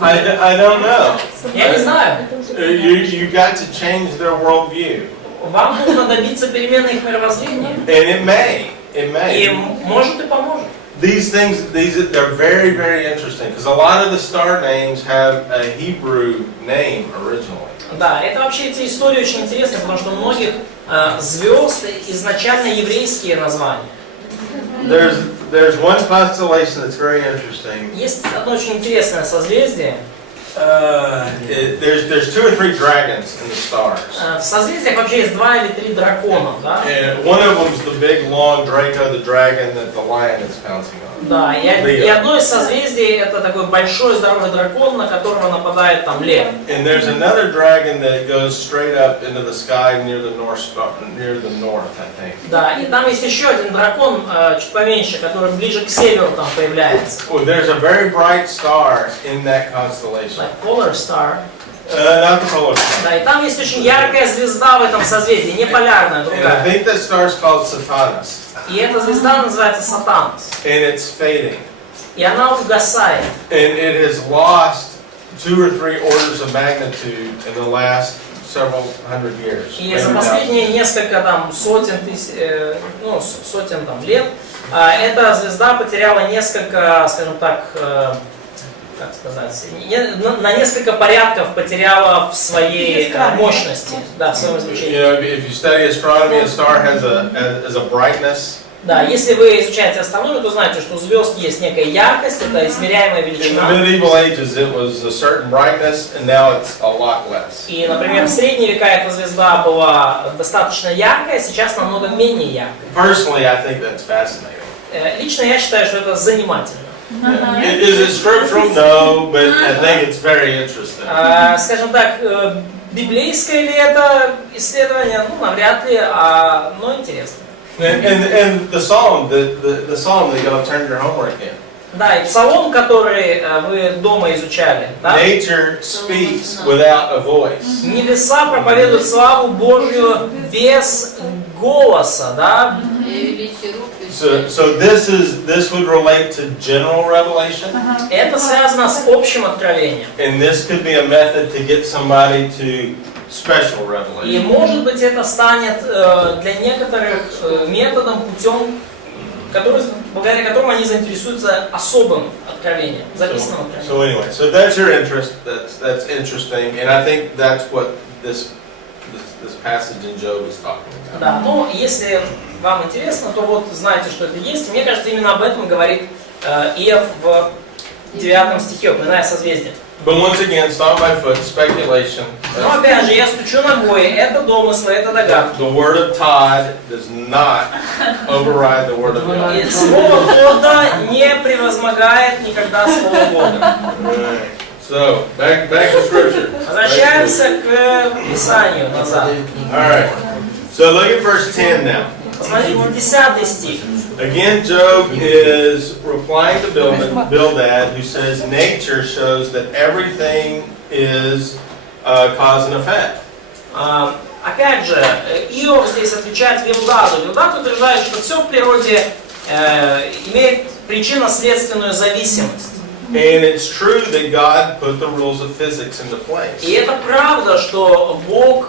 I don't know. Я не знаю. You got to change their worldview, Вам нужно добиться перемены их мировоззрения. and it may. И может и поможет. These things, they're very, very interesting because a lot of the star names have a Hebrew name originally. Да, это вообще эти истории очень интересны, потому что у многих звезд изначально еврейские названия. There's one constellation that's very interesting. Есть одно очень интересное созвездие. there's 2 or 3 dragons in the stars. В созвездиях вообще есть 2 или 3 дракона, да? And one of them's the big, long Draco, the dragon that the lion is pouncing on. Да, и одно из созвездий это такой большой здоровый дракон, на которого нападает там лев. And there's another dragon that goes straight up into the sky near the north, I think. Да, и там есть еще один дракон, чуть поменьше, который ближе к северу там появляется. Well, there's a very bright star in that constellation. Like Polar Star. Not the polar star. Да, и там есть очень яркая звезда в этом созвездии, не полярная, And I другая. think that star's called Satanus. И эта звезда называется Сатанас. And it's fading. И она угасает. And it has lost 2 or 3 orders of magnitude in the last several hundred years. И за последние несколько там сотен там лет эта звезда потеряла несколько, скажем так, как сказать, на несколько порядков потеряла в своей мощности, да, в своем You излучении. know, if you study astronomy, a star has a brightness. Да, если вы изучаете астрономию, то знаете, что у звезд есть некая яркость, это измеряемая In the величина. medieval ages, it was a certain brightness, and now it's a lot less. И, например, в средние века эта звезда была достаточно яркая, сейчас намного менее яркая. Personally, I think that's fascinating. Лично я считаю, что это занимательно. Is it scriptural? No, but I think it's very interesting. Скажем так, библейское ли это исследование? Ну, навряд ли, но интересно. And the psalm that y'all turned your homework in. Да, и псалом, который вы дома изучали, да? Nature speaks without a voice. Небеса проповедуют славу Божью без голоса, да? So this would relate to general revelation, Это связано с общим откровением. and this could be a method to get somebody to special И revelation. может быть это станет для некоторых методом, путем, благодаря которому они заинтересуются особым откровением, записанным откровением. So anyway, so that's your interest. That's interesting, and I think that's what this passage in Job is talking about. Да, но если вам интересно, то вот знаете, что это есть. И мне кажется, именно об этом говорит Иов в 9 стихе, упоминая созвездие. But once again, stomp my foot, speculation. Но опять же, я стучу ногой, это домыслы, это догадки. The word of Tod does not override the word of God. И слово Тода не превозмогает никогда слово Бога. Alright. So back to scripture. Возвращаемся к Писанию назад. Alright. So look at verse 10 now. Посмотрите, 10 стих. Again, Job is replying to Bildad, who says nature shows that everything is cause and effect. Опять же, Иов здесь отвечает Вилдаду. Вилдад утверждает, что все в природе имеет причинно-следственную зависимость. And it's true that God put the rules of physics into place. И это правда, что Бог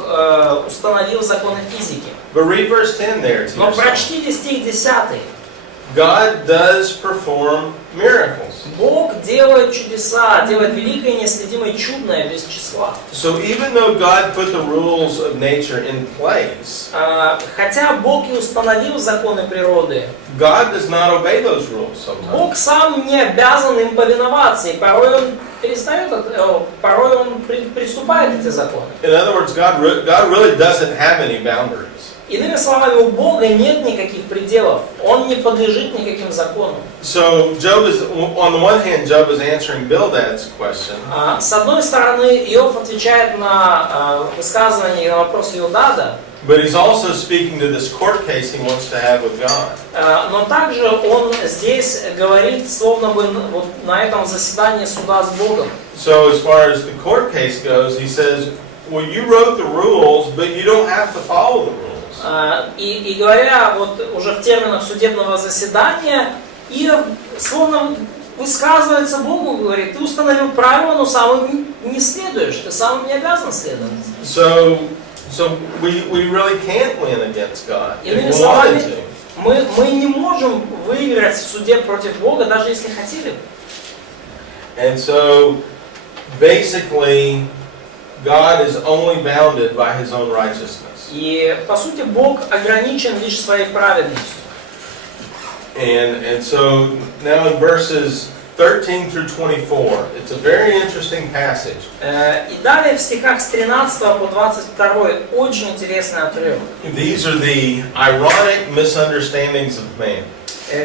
установил законы физики. But read verse 10 there to Но yourself. прочтите стих 10. God does perform miracles. Бог делает чудеса, делает великое, неследимое, чудное без числа. So even though God put the rules of nature in place, Хотя Бог и установил законы природы, God does not obey those rules sometimes. Бог сам не обязан им повиноваться, и порой Он порой Он приступает эти законы. In other words, God really doesn't have any boundaries. Иными словами, у Бога нет никаких пределов, Он не подлежит никаким законам. So Job is, on the one hand, Job is answering Bildad's question. С одной стороны, Иов отвечает на высказывание и на вопрос Вилдада, But he's also speaking to this court case he wants to have with God. но также он здесь говорит, словно бы вот на этом заседании суда с Богом. So as far as the court case goes, he says, well, you wrote the rules, but you don't have to follow the rules. И говоря вот уже в терминах судебного заседания, Иов словно высказывается Богу, говорит, ты установил правила, но сам им не следуешь, ты сам им не обязан следовать. So we really can't win against God if Иными we словами, wanted to. мы не можем выиграть в суде против Бога, даже если хотели. And so basically, God is only bounded by His own righteousness. И по сути Бог ограничен лишь своей праведностью. And so now in verses 13 through 24. It's a very interesting passage. И далее в стихах с 13 по 22 очень интересный отрывок. These are the ironic misunderstandings of man.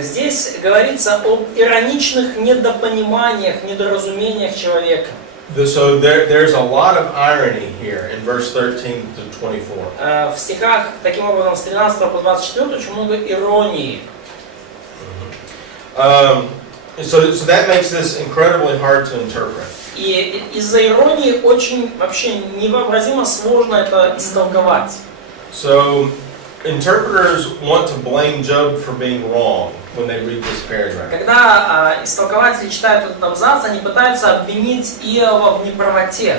Здесь говорится об ироничных недопониманиях, недоразумениях человека. So there's a lot of irony here in verse 13 to 24. В стихах, таким образом, с 13 по 24 очень много иронии. So that makes this incredibly hard to interpret. И из-за иронии очень вообще невообразимо сложно это истолковать. So interpreters want to blame Job for being wrong when they read this paragraph. Когда истолкователи читают этот абзац, они пытаются обвинить Иова в неправоте.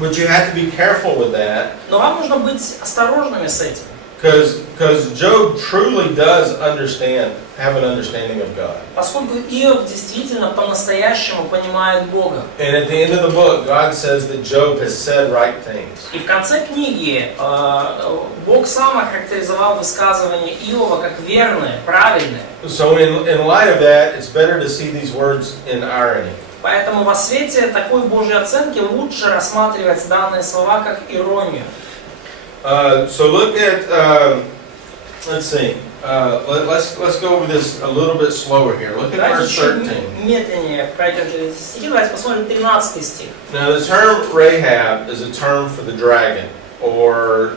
But you have to be careful with that. Но вам нужно быть осторожными с этим. Because Job truly does have an understanding of God. Поскольку Иов действительно по-настоящему понимает Бога. And at the end of the book, God says that Job has said right things. И в конце книги Бог сам охарактеризовал высказывания Иова как верные, правильные. So in light of that, it's better to see these words in irony. Поэтому во свете такой Божьей оценки лучше рассматривать данные слова как иронию. So look at, let's see, let's go over this a little bit slower here. Look at Давайте verse чуть 13. медленнее пройдем через эти стихи. Давайте посмотрим 13 стих. Now the term Rahab is a term for the dragon or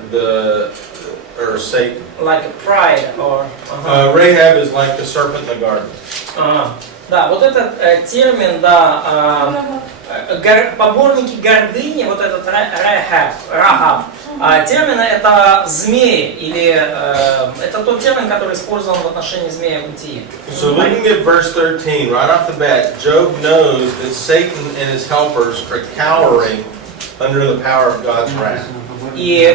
Satan. Like pride or... Rahab is like the serpent in the garden. Да, вот этот термин, да, поборники гордыни, вот этот Рахаб, термин это змеи, или это тот термин, который использован в отношении змея бытия. So looking at verse 13, right off the bat, Job knows that Satan and his helpers are cowering under the power of God's wrath. И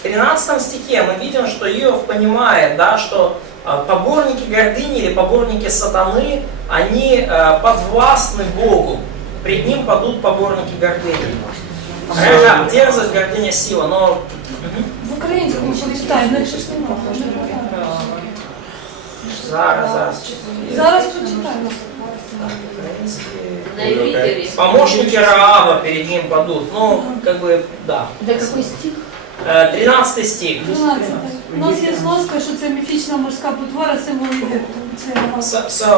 в 13 стихе мы видим, что Иов понимает, да, что поборники гордыни или поборники сатаны, они подвластны Богу. Пред ним падут поборники гордыни. Дерзость, гордыня, сила, но... В українському почитаємо, якщо ж не можна. Зараз почитаємо. Помощники Раава перед ним падут. Ну, как бы, да. Да какой стих? 13 стих. 12. У нас є сноска, що це міфічна морська потвора, символ Єгипту. So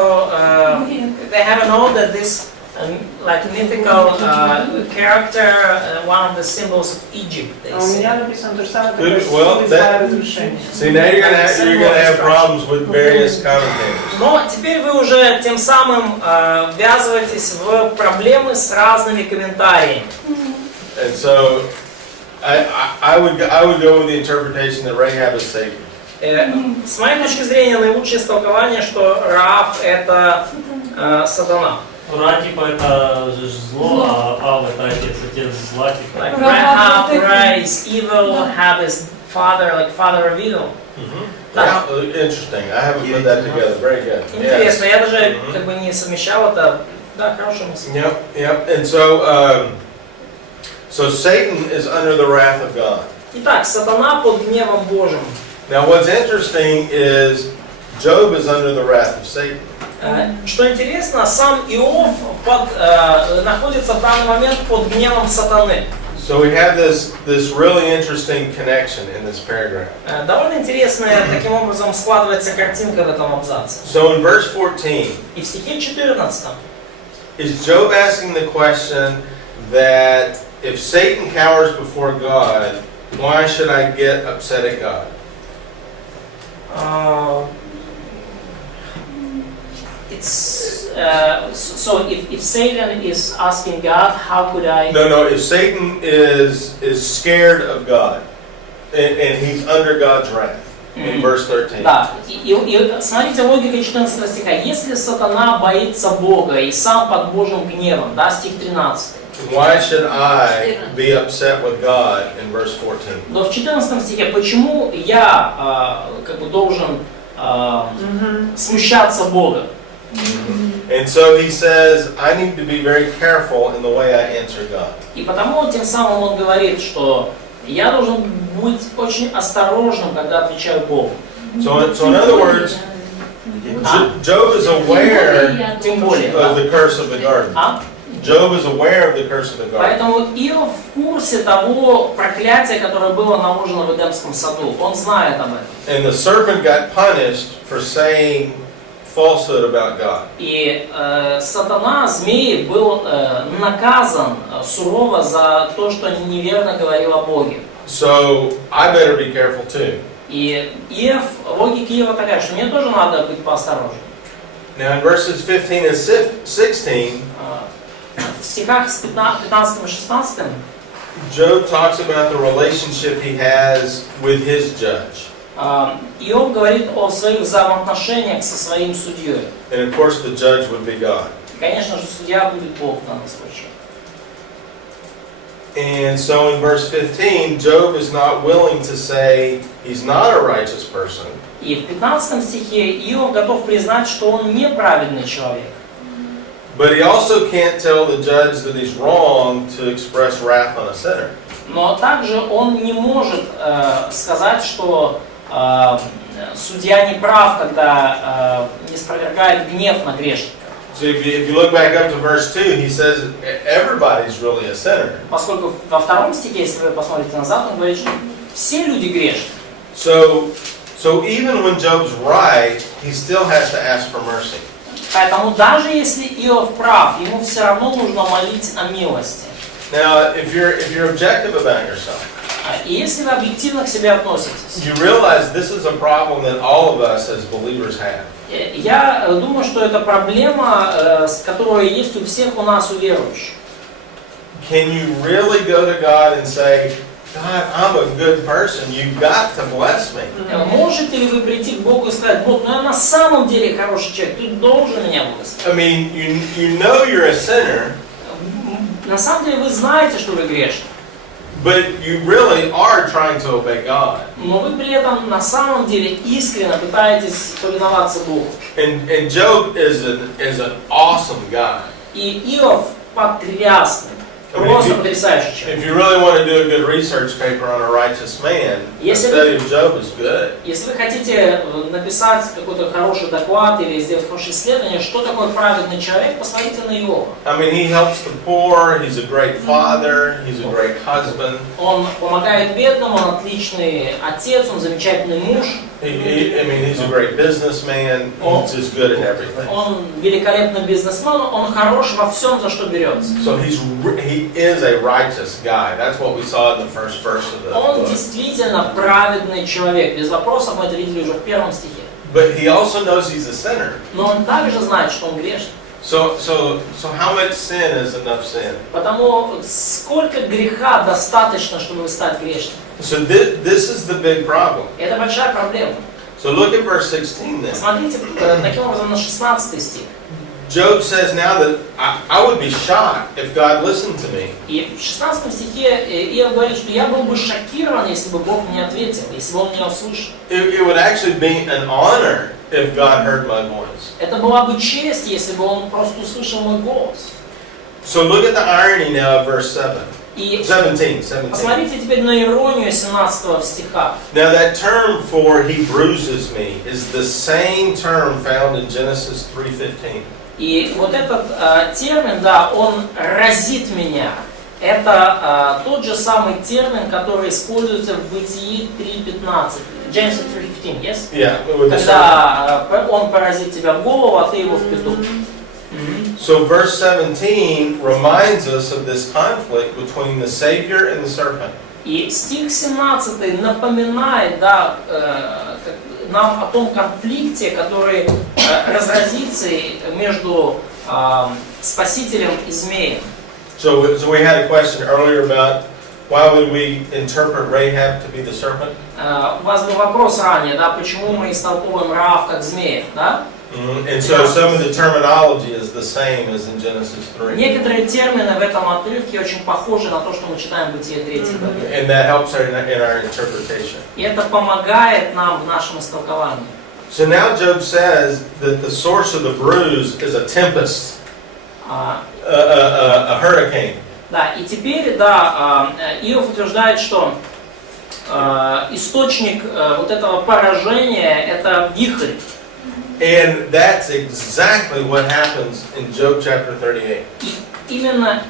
they have a note that this like mythical character, one of the symbols of Egypt. А у меня написано то же самое, Well, see, now you're gonna have problems with various commentators. Но теперь вы уже тем самым ввязываетесь в проблемы с разными комментариями. And so I would go with the interpretation that Rahab is Satan. С моей точки зрения, наилучшее истолкование, что Раав это сатана. Ра, типа, это зло, а Ав это отец зла, типа. Like Rahab, Ra is evil, Hab is father, like father of evil. Yeah, interesting. I haven't put that together. Very good. Интересно, я даже как бы не совмещал это. Да, хорошая мысль. Yep. And so Satan is under the wrath of God. Итак, сатана под гневом Божьим. Now what's interesting is Job is under the wrath of Satan. Что интересно, сам Иов находится в данный момент под гневом сатаны. So we have this really interesting connection in this paragraph. Довольно интересная, таким образом складывается картинка в этом абзаце. So in verse 14, И в стихе 14 is Job asking the question that if Satan cowers before God, why should I get upset at God? It's so if Satan is asking God, how could I? No. If Satan is scared of God, and he's under God's wrath, in verse 13. Да. И смотрите логика 14 стиха. Если сатана боится Бога и сам под Божьим гневом, да, стих 13. Why should I be upset with God in verse 14? Но в 14 стихе почему я как бы должен смущаться Бога? And so he says, I need to be very careful in the way I answer God. И потому тем самым он говорит, что я должен быть очень осторожным, когда отвечаю Богу. So in other words, Job is aware Тем более. of the curse of the garden. А? Job is aware of the curse of the garden. Поэтому Иов в курсе того проклятия, которое было наложено в Эдемском саду. Он знает об этом. And the serpent got punished for saying falsehood about God. И сатана, змей, был наказан сурово за то, что неверно говорил о Боге. So I better be careful too. И Иов, логика Иова такая, что мне тоже надо быть поосторожнее. Now in verses 15 and 16, В стихах с 15 и 16 Job talks about the relationship he has with his judge. Иов говорит о своих взаимоотношениях со своим судьей. And of course the judge would be God. И, конечно же, судья будет Бог в данном случае. And so in verse 15, Job is not willing to say he's not a righteous person. И в 15 стихе Иов готов признать, что он неправедный человек. But he also can't tell the judge that he's wrong to express wrath on a sinner. Но также он не может сказать, что судья не прав, когда не спровергает гнев на грешника. So if you look back up to verse 2, he says everybody's really a sinner. Поскольку во втором стихе, если вы посмотрите назад, он говорит, что все люди грешны. So even when Job's right, he still has to ask for mercy. Поэтому даже если Иов прав, ему все равно нужно молить о милости. Now, if you're objective about yourself, И если вы объективно к себе относитесь, you realize this is a problem that all of us as believers have. я думаю, что это проблема, которая есть у всех у нас, у верующих. Can you really go to God and say, God, I'm a good person, you've got to bless me? Можете ли вы прийти к Богу и сказать, Бог, ну я на самом деле хороший человек, ты должен меня благословить? I mean, you know you're a sinner, На самом деле вы знаете, что вы грешны, but you really are trying to obey God. но вы при этом на самом деле искренне пытаетесь повиноваться Богу. And Job is an awesome guy. И Иов потрясный, просто потрясающий человек. If you really want to do a good research paper on a righteous man, the study of Job is good. Если вы хотите написать какой-то хороший доклад или сделать хорошее исследование, что такое праведный человек, посмотрите на Иова. I mean, he helps the poor, he's a great father, he's a great husband. Он помогает бедным, он отличный отец, он замечательный муж. I mean, he's a great businessman, he's just good at everything. Он великолепный бизнесмен, он хорош во всем, за что берется. So he is a righteous guy. That's what we saw in the first verse of the Он book. действительно праведный человек. Без вопросов, мы это видели уже в первом стихе. But he also knows he's a sinner. Но он также знает, что он грешный. So how much sin is enough sin? Потому сколько греха достаточно, чтобы стать грешным? So this is the big problem. Это большая проблема. So look at verse 16 then. Посмотрите, таким образом, на 16 стих. Job says now that I would be shocked if God listened to me. И в 16 стихе Иов говорит, что я был бы шокирован, если бы Бог мне ответил, если бы Он меня услышал. It would actually be an honor if God heard my voice. Это была бы честь, если бы Он просто услышал мой голос. So look at the irony now of verse 7. И 17. посмотрите теперь на иронию 17 стиха. Now that term for he bruises me is the same term found in Genesis 3:15. И вот этот термин, да, он разит меня. Это тот же самый термин, который используется в Бытии 3:15. Genesis 3:15, yes? Yeah, with the serpent. Когда он поразит тебя в голову, а ты его в пету. So verse 17 reminds us of this conflict between the Savior and the serpent. И стих 17 напоминает, да, нам о том конфликте, который разразится между Спасителем и Змеем. So we had a question earlier about why would we interpret Rahab to be the serpent? У вас был вопрос ранее, да, почему мы истолковываем Раав как змея, да? And so some of the terminology is the same as in Genesis 3. Некоторые термины в этом отрывке очень похожи на то, что мы читаем в Бытие 3 главе. And that helps in our interpretation. И это помогает нам в нашем истолковании. So now Job says that the source of the bruise is a tempest, a hurricane. Да, и теперь, да, Иов утверждает, что источник вот этого поражения – это вихрь. And that's exactly what happens in Job chapter 38. Именно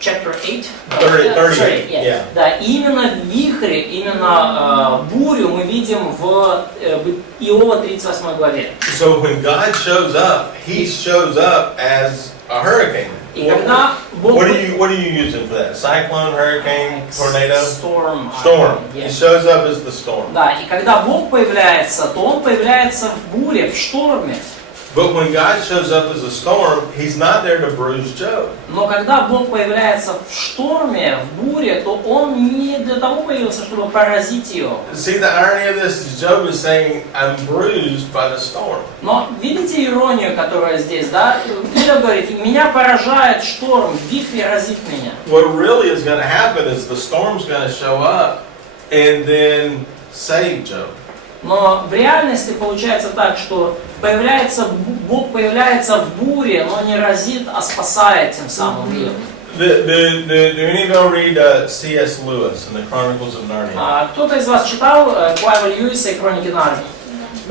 chapter 8? 38, yeah. Да, именно вихрь, именно бурю мы видим в Иова 38 главе. So when God shows up, He shows up as a hurricane. И когда Бог... What are you using for that? Cyclone, hurricane, tornado? Storm. Storm. He Yes. shows up as the storm. Да, и когда Бог появляется, то Он появляется в буре, в шторме. But when God shows up as a storm, He's not there to bruise Job. Но когда Бог появляется в шторме, в буре, то Он не для того появился, чтобы поразить ее. See, the irony of this is Job is saying, I'm bruised by the storm. Но видите иронию, которая здесь, да? Иов говорит, меня поражает шторм, вихрь разит меня. What really is going to happen is the storm's going to show up and then save Job. Но в реальности получается так, что Бог появляется в буре, но не разит, а спасает тем самым Иова. Do any of y'all read C.S. Lewis in the Chronicles of Narnia? Кто-то из вас читал Клайва Льюиса и Хроники Нарнии?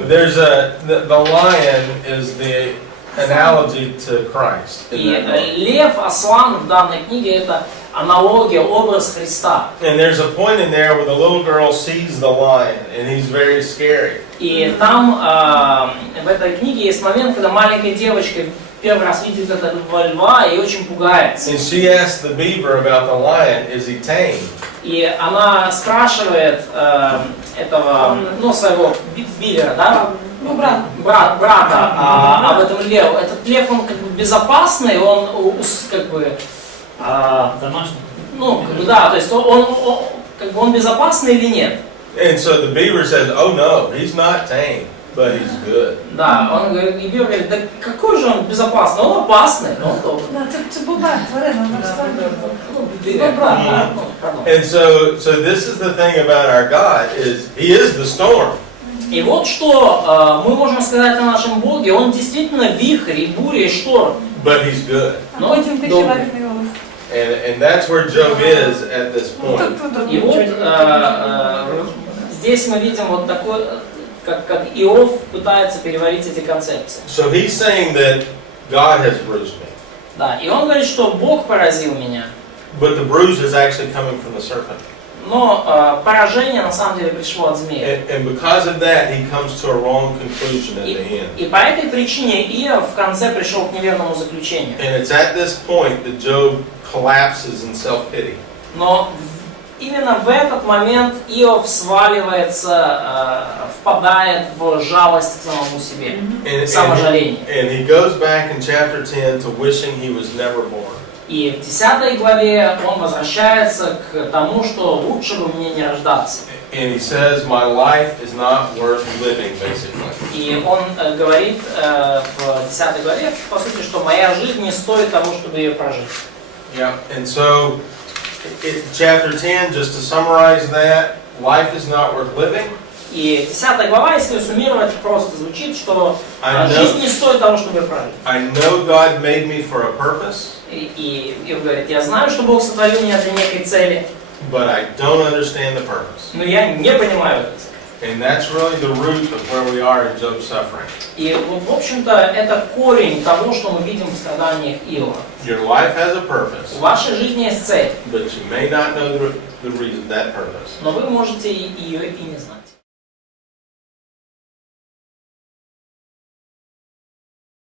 There's the lion is the analogy to Christ. in И that book. лев, ослан в данной книге это аналогия, образ Христа. And there's a point in there where the little girl sees the lion and he's very scary. И там в этой книге есть момент, когда маленькая девочка первый раз видит этого льва и очень пугается. And she asks the beaver about the lion, is he tame? И она спрашивает этого, ну, своего бивера, да? Ну, брат. Брата об этом леву. Этот лев, он как бы безопасный, он как бы, Домашний. ну, как бы, да, то есть он как бы он безопасный или нет? And so the beaver says, oh no, he's not tame, but he's good. Да, он говорит, и бивер говорит, да какой же он безопасный, он опасный, но он добрый. Да, це бобер, тварина, морська. And so this is the thing about our God, is he is the storm. И вот что мы можем сказать о нашем Боге, он действительно вихрь, и буря, и шторм. But he's good. А потім ти ще варить голос. And that's where Job is at this point. И вот здесь мы видим вот такой, как Иов пытается переварить эти концепции. So he's saying that God has bruised me. Да, и он говорит, что Бог поразил меня. But the bruise is actually coming from the serpent. Но поражение на самом деле пришло от змея. And because of that, he comes to a wrong conclusion at the end. И по этой причине Иов в конце пришел к неверному заключению. And it's at this point that Job collapses in self-pity. Но именно в этот момент Иов сваливается, впадает в жалость к самому себе, в саможаление. And he goes back in chapter 10 to wishing he was never born. И в 10 главе он возвращается к тому, что лучше бы мне не рождаться. And he says, my life is not worth living, basically. И он говорит в 10 главе, по сути, что моя жизнь не стоит того, чтобы ее прожить. Yeah, and so chapter 10, just to summarize that, life is not worth living. И 10 глава, если суммировать, просто звучит, что I жизнь не стоит того, чтобы ее прожить. I know God made me for a purpose. И Иов говорит, я знаю, что Бог сотворил меня для некой цели, But I don't understand the purpose. но я не понимаю эту цель. And that's really the root of where we are in Job's suffering. И, в общем-то, это корень того, что мы видим в страданиях Иова. Your life has a purpose, В вашей жизни есть цель, but you may not know the reason, that purpose. но вы можете ее и не знать.